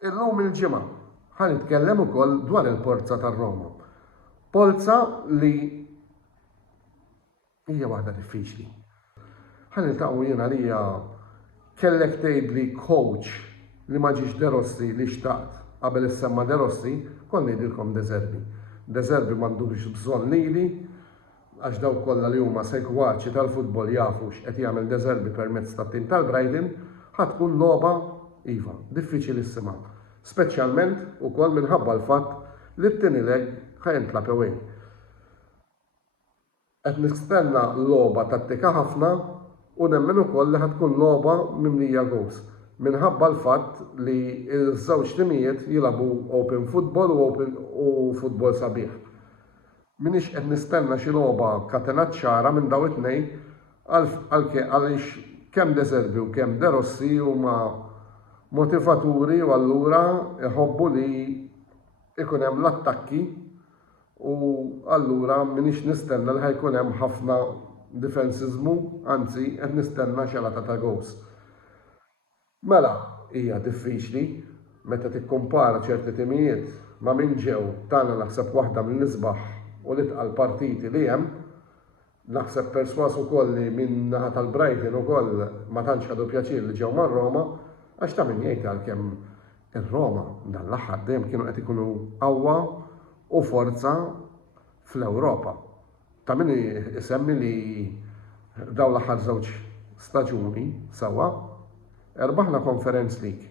Illum il-ġimgħa ħan nitkellem ukoll dwar il-Porza tar-Roma. Polza li hija waħda diffiċli. Ħan niltaqgħu jiena li hija kellek tgħidli coach li ma ġiex De Rossi li xtaqt qabel issemma De Rossi, kolli ngħidilkom De Zerbi. De Zerbi m'għandux bżonn lili għax daw kollha li huma segwaċi tal-futbol jafu x'qed jagħmel De Zerbi permezz tat-tim tal-Brighton, ħatkun logħba iva diffiċilissima. Speċjalment ukoll minħabba l-fatt li t-tieni leg ħajintlab away. Qed nistenna logħba tattika ħafna u nemmen ukoll li ħatkun logħba mimlija goals. Minħabba l-fatt li ż-żewġ timijiet jilagħbu open football u football sabiħ. Minix qed nistenna xi logħba katenat ċara minn daw it-tnejn għaliex kemm De Zerbi u kemm De Rossi huma motivaturi u allura iħobbu li ikun hemm l-attakki u allura minix nistenna li ħajkun hemm ħafna difensizmu, anzi qed nistenna xelata ta' goals. Mela hija diffiċli meta tikkumpara ċerti timijiet ma' min ġew tagħna naħseb waħda mill-isbaħ u l-itqal partiti li hemm, naħseb perswas ukoll li minn naħa tal-Brighton ukoll ma tantx ħadu pjaċir li ġew mar-Roma għax ta' min jgħid għalkemm ir-Roma dan l-aħħar dejjem kienu qed ikunu qawwa u forza fl-Ewropa. Ta' min isemmi li dawn l-aħħar żewġ staġuni sewwa erbaħna Conference League.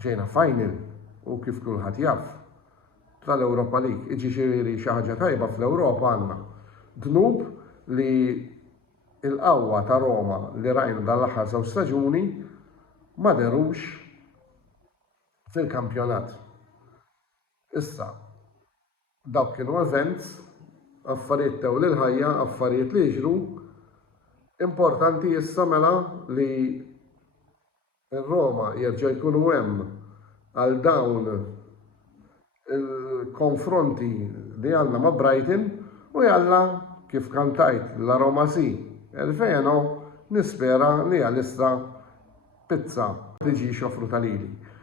Ġejna final u kif kulħadd jaf tal-Europa League. Jiġifieri xi ħaġa tajba fl-Ewropa għandna. Dnub li l-qawwa ta' Roma li rajna dan l-aħħar żewġ staġuni ma derux fil-kampjonat. Issa, dawk kienu events, affarijiet tew l-ħajja, affarijiet li jiġru, importanti issa mela li Roma jerġa' jkunu hemm għal dawn il-konfronti li għandna ma' Brighton u jalla kif kantajt la Roma si nispera li għalissa pizza tiġi xofru tal-ili.